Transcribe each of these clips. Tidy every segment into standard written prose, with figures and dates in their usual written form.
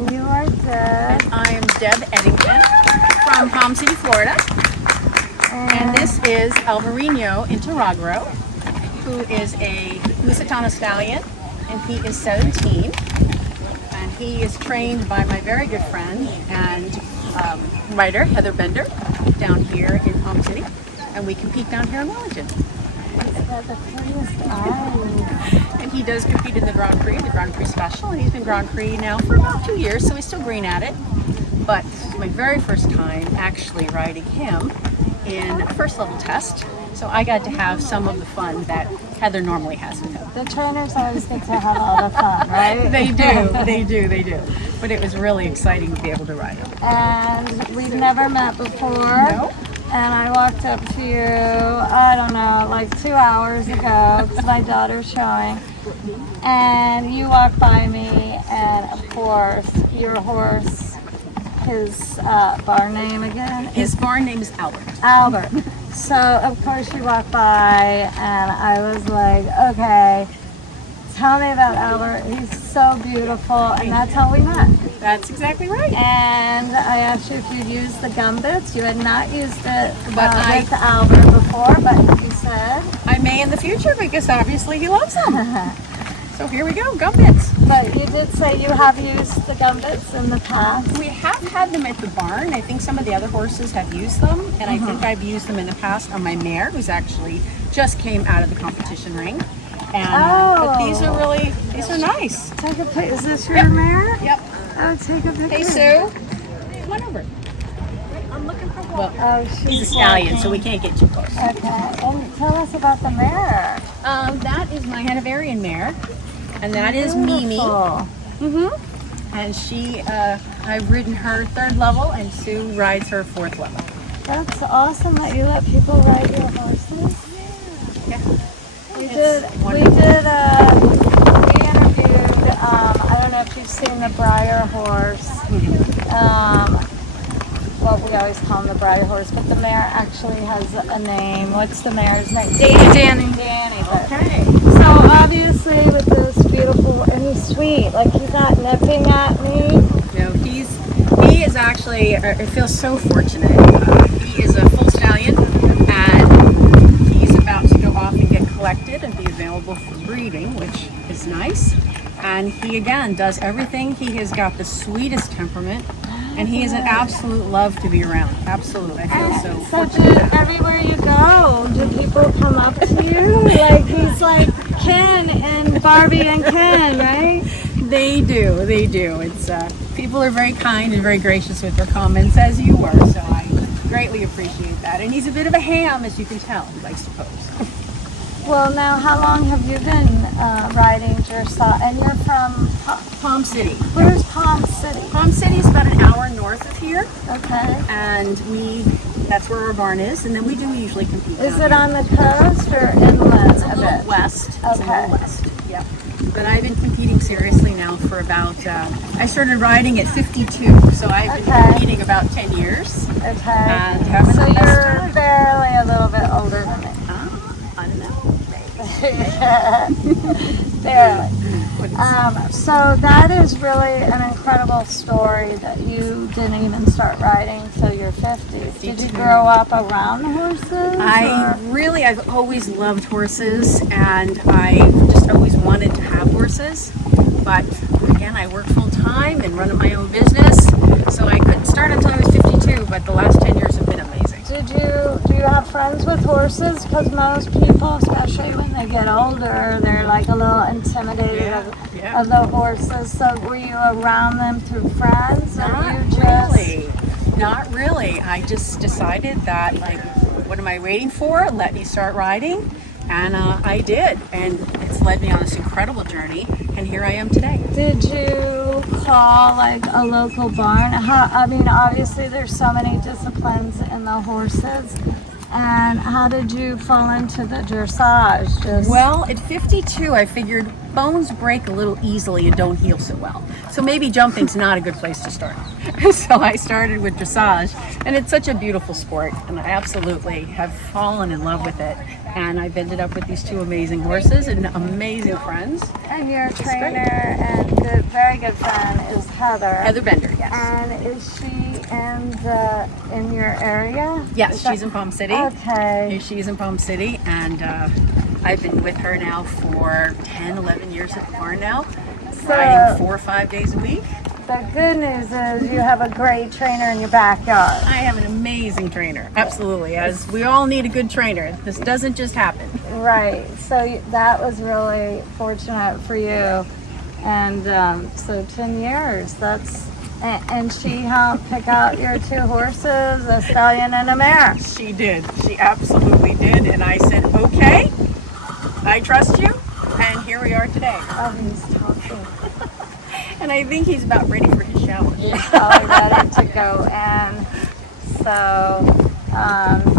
And you are Deb. And I am Deb Eddington from Palm City, Florida. And this is Alvarino Interrogro, who is a Lusitano Stallion, and he is 17. And he is trained by my very good friend and writer, Heather Bender, down here in Palm City. And we compete down here in Wellington. He's got the prettiest eyes. And he does compete in the Grand Prix Special, and he's been Grand Prix now for about 2 years, so he's still green at it. But it's my very first time actually riding him in a first level test, so I got to have some of the fun that Heather normally has with him. The trainers always get to have all the fun, right? They do. But it was really exciting to be able to ride him. And we've never met before. No. And I walked up to you, I don't know, like 2 hours ago, because my daughter's showing. And you walked by me, and of course, your horse, his barn name again? His barn name is Albert. Albert. So, of course, you walked by, and I was like, okay, tell me about Albert. He's so beautiful, and that's how we met. That's exactly right. And I asked you if you'd used the GumBits. You had not used it But with Albert before, but you said I may in the future, because obviously he loves them. So here we go, GumBits. But you did say you have used the GumBits in the past. We have had them at the barn. I think some of the other horses have used them, and I think I've used them in the past on my mare, who's actually just came out of the competition ring. And but these are nice. Take a picture. Is this your mare? Yep. Oh, take a picture. Hey Sue, come on over. I'm looking for one. Oh, He's a stallion, so we can't get too close. Okay, and tell us about the mare. That is my Hanoverian mare, and that is Mimi. And she, I've ridden her 3rd level, and Sue rides her 4th level. That's awesome that you let people ride your horses. Yeah. We interviewed, I don't know if you've seen the Briar horse. Well, we always call him the Briar horse, but the mare actually has a name. What's the mare's name? Danny. Okay. So obviously with this beautiful, and he's sweet, like he's not nipping at me. No, he is actually, I feel so fortunate. He is a full stallion, and he's about to go off and get collected and be available for breeding, which is nice. And he again does everything. He has got the sweetest temperament, and he is an absolute love to be around. Absolutely, I feel so fortunate. Everywhere you go, do people come up to you? Like he's like Ken and Barbie and Ken, right? They do. It's people are very kind and very gracious with their comments, as you were. So I greatly appreciate that. And he's a bit of a ham, as you can tell. He likes to pose. Well, now, how long have you been riding dressage? And you're from Palm City. Where's Palm City? Palm City is about an hour north of here. Okay. And that's where our barn is. And then we do usually compete. Is it on the coast or inland? It's a little west. It's a Okay. little west. Yep. But I've been competing seriously now for about, I started riding at 52. So I've been competing about 10 years. Okay. And having So the best you're time. barely a little bit older than me. I don't know. Barely. So that is really an incredible story that you didn't even start riding till your 50s. Did you grow up around horses? I've always loved horses, and I just always wanted to have horses. But again, I work full time and run my own business, so I couldn't start until I was 52. But the last 10 years have been amazing. Do you have friends with horses? Because most people, especially when they get older, they're like a little intimidated of the horses. So were you around them through friends? Not really. I just decided that, like, what am I waiting for? Let me start riding. And I did. And it's led me on this incredible journey. And here I am today. Did you call like a local barn? I mean, obviously there's so many disciplines in the horses. And how did you fall into the dressage? Well, at 52, I figured bones break a little easily and don't heal so well. So maybe jumping's not a good place to start. So I started with dressage, and it's such a beautiful sport, and I absolutely have fallen in love with it. And I've ended up with these two amazing horses and amazing friends. And your trainer and good, very good friend is Heather. Heather Bender, yes. And is she in your area? Yes, she's in Palm City. Okay. She's in Palm City, and I've been with her now for 10, 11 years at the barn now, riding 4 or 5 days a week. The good news is you have a great trainer in your backyard. I have an amazing trainer, absolutely, as we all need a good trainer. This doesn't just happen. Right, so that was really fortunate for you. And so 10 years, and she helped pick out your two horses, a stallion and a mare. She did, she absolutely did, and I said, okay, I trust you, and here we are today. Oh, he's talking. And I think he's about ready for his shower. He's probably ready to go in. So,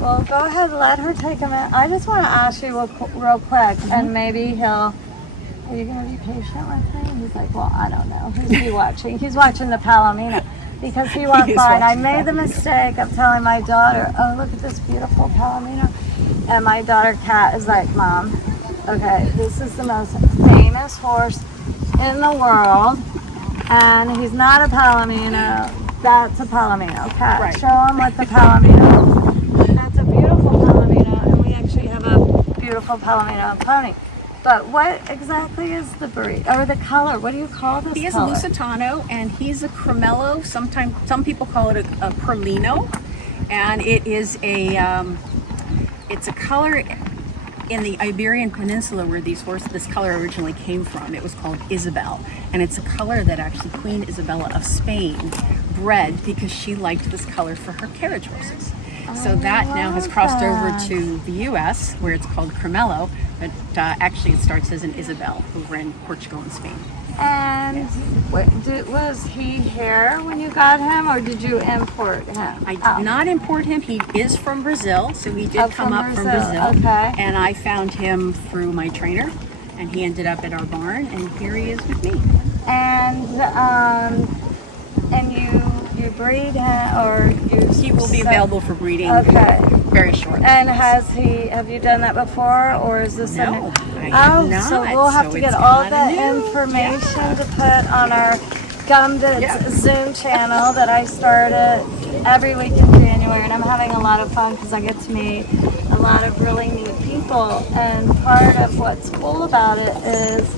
well, go ahead and let her take a minute. I just want to ask you real quick, and maybe are you going to be patient with me? He's like, well, I don't know. Who's he watching? He's watching the Palomino. Because he walked by, and I made the mistake of telling my daughter, oh, look at this beautiful Palomino. And my daughter, Kat, is like, Mom, okay, this is the most famous horse in the world. And he's not a Palomino. That's a Palomino. Kat, Right. Show him what the Palomino is. That's a beautiful Palomino, and we actually have a beautiful Palomino pony. But what exactly is the breed or the color? What do you call this He is color? a Lusitano, and he's a Cremello. Sometimes some people call it a Perlino, and it is it's a color in the Iberian Peninsula where this color originally came from. It was called Isabel, and it's a color that actually Queen Isabella of Spain bred because she liked this color for her carriage horses. So that now has crossed over to the U.S. where it's called Cremello, but actually it starts as an Isabel over in Portugal and Spain. And was he here when you got him, or did you import him? I did not import him. He is from Brazil, so he did come up from Brazil. Okay. And I found him through my trainer, and he ended up at our barn, and here he is with me. And you breed him, or you? He will be available for breeding. Okay. Very short. And have you done that before, or is this No, something? I have not. So we'll have to So get it's all kinda that new. information to put on our GumBitsZoom channel that I started every week in January, and I'm having a lot of fun because I get to meet a lot of really neat people. And part of what's cool about it is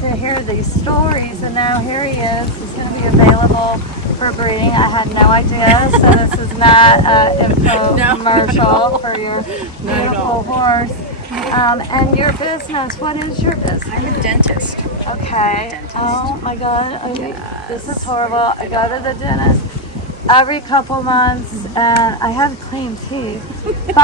to hear these stories. And now here he is. He's going to be available for breeding. I had no idea, so this is not an infomercial for your beautiful horse. And your business, what is your business? I'm a dentist. Okay. Oh my God, this is horrible. I go to the dentist every couple months, and I have clean teeth, but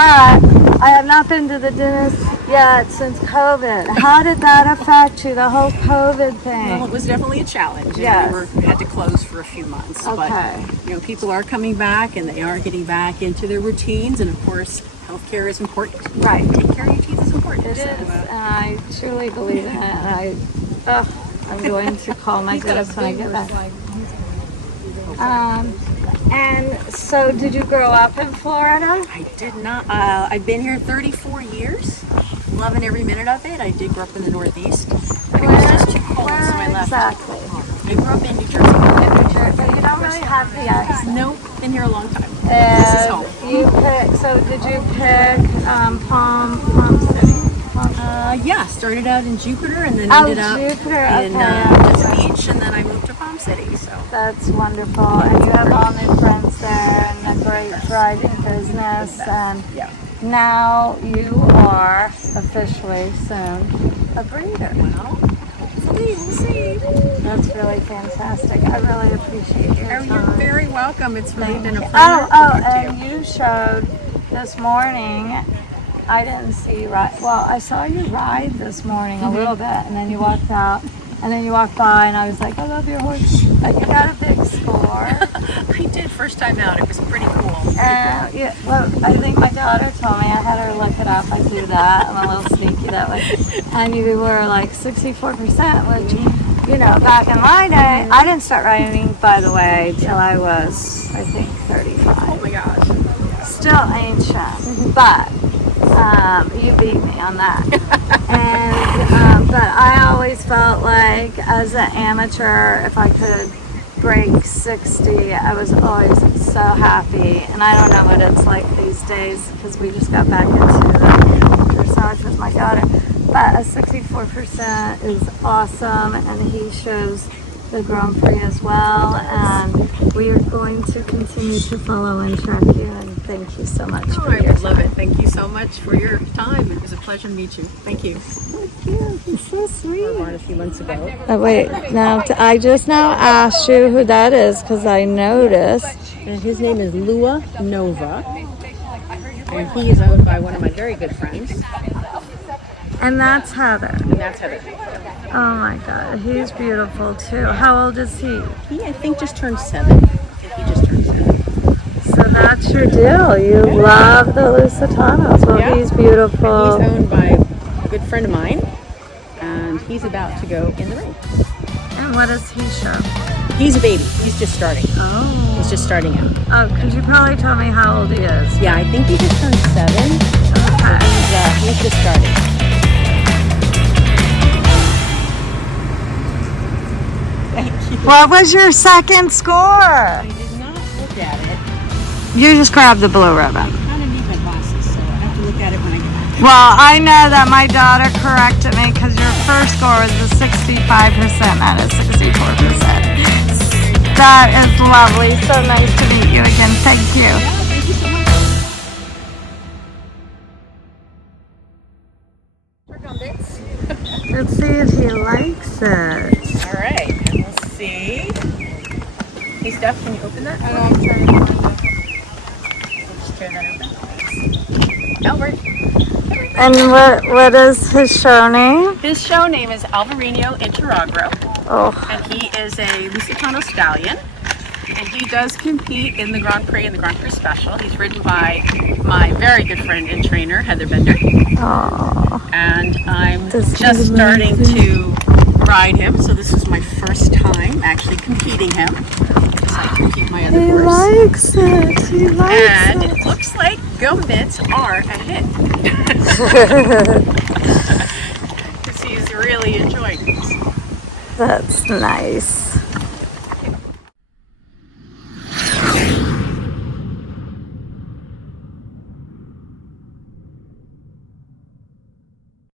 I have not been to the dentist yet since COVID. How did that affect you, the whole COVID thing? Well, it was definitely a challenge. Yes. We had to close for a few months. Okay. But, people are coming back, and they are getting back into their routines, and of course, healthcare is important. Right. Take care of your teeth is important. It is, and I truly believe in it. And I'm going to call my dentist when I get back. And so, did you grow up in Florida? I did not. I've been here 34 years, loving every minute of it. I did grow up in the Northeast, but it was just too cold, so I left. Exactly. I grew up in New Jersey. But you don't really have the accent. Nope, been here a long time. This is home. Did you pick Palm City? Yeah, started out in Jupiter and then ended up in West Beach, and then I moved to Palm City. So that's wonderful, and you have all new friends there, and a great thriving business, and now you are officially soon a breeder. Well, we'll see. That's really fantastic. I really appreciate your time. You're very welcome. It's really been a pleasure. And you showed this morning. I didn't see you ride. Well, I saw you ride this morning a little bit, and then you walked out, and then you walked by, and I was like, I love your horse. And you got a big score. I did first time out. It was pretty cool. And I think my daughter told me, I had her look it up. I do that. I'm a little sneaky that way. And you were like 64%, which you know, back in my day, I didn't start riding, by the way, till I was, I think, 35. Oh my gosh. Still ancient, but you beat me on that. And but I always felt like, as an amateur, if I could break 60, I was always so happy. And I don't know what it's like these days because we just got back into the dressage with my daughter. But a 64% is awesome, and he shows the Grand Prix as well. And we are going to continue to follow and track you. And thank you so much for I your would love time. it. Thank you so much for your time. It was a pleasure to meet you. Thank you. Thank you. It's so sweet. We were born a few months ago. Wait, now I just now asked you who that is because I noticed. And his name is Lua Nova. And he is owned by one of my very good friends. And that's Heather. And that's Heather. Oh my God, he's beautiful too. How old is he? He, I think, just turned 7. He just turned 7. So that's your deal. You love the Lusitanos. Well, Yeah. he's beautiful. He's owned by a good friend of mine. And he's about to go in the ring. And what does he show? He's a baby. He's just starting. Oh. He's just starting out. Oh, could you probably tell me how old he is? Yeah, I think he just turned 7. Okay. He's just starting. Thank you. What was your second score? I did not look at it. You just grabbed the blue ribbon. I kind of need my glasses, so I have to look at it when I get back. Well, I know that my daughter corrected me because your first score was a 65%, not a 64%. That is lovely. So nice to meet you again. Thank you. Thank you so much. Work on this. Let's see if he likes it. All right, and we'll see. Hey, Steph, can you open that? I know, I'm trying to find it. We'll just tear that open. Albert. And what is his show name? His show name is Alvarino Interrogro, Oh, and he is a Lusitano Stallion. And he does compete in the Grand Prix and the Grand Prix Special. He's ridden by my very good friend and trainer, Heather Bender. oh. And I'm This just is starting amazing. to ride him. So this is my first time actually competing him. Because I compete my other He horse. likes it. He likes And it. it looks like GumBits are a hit. Because he's really enjoying this. That's nice.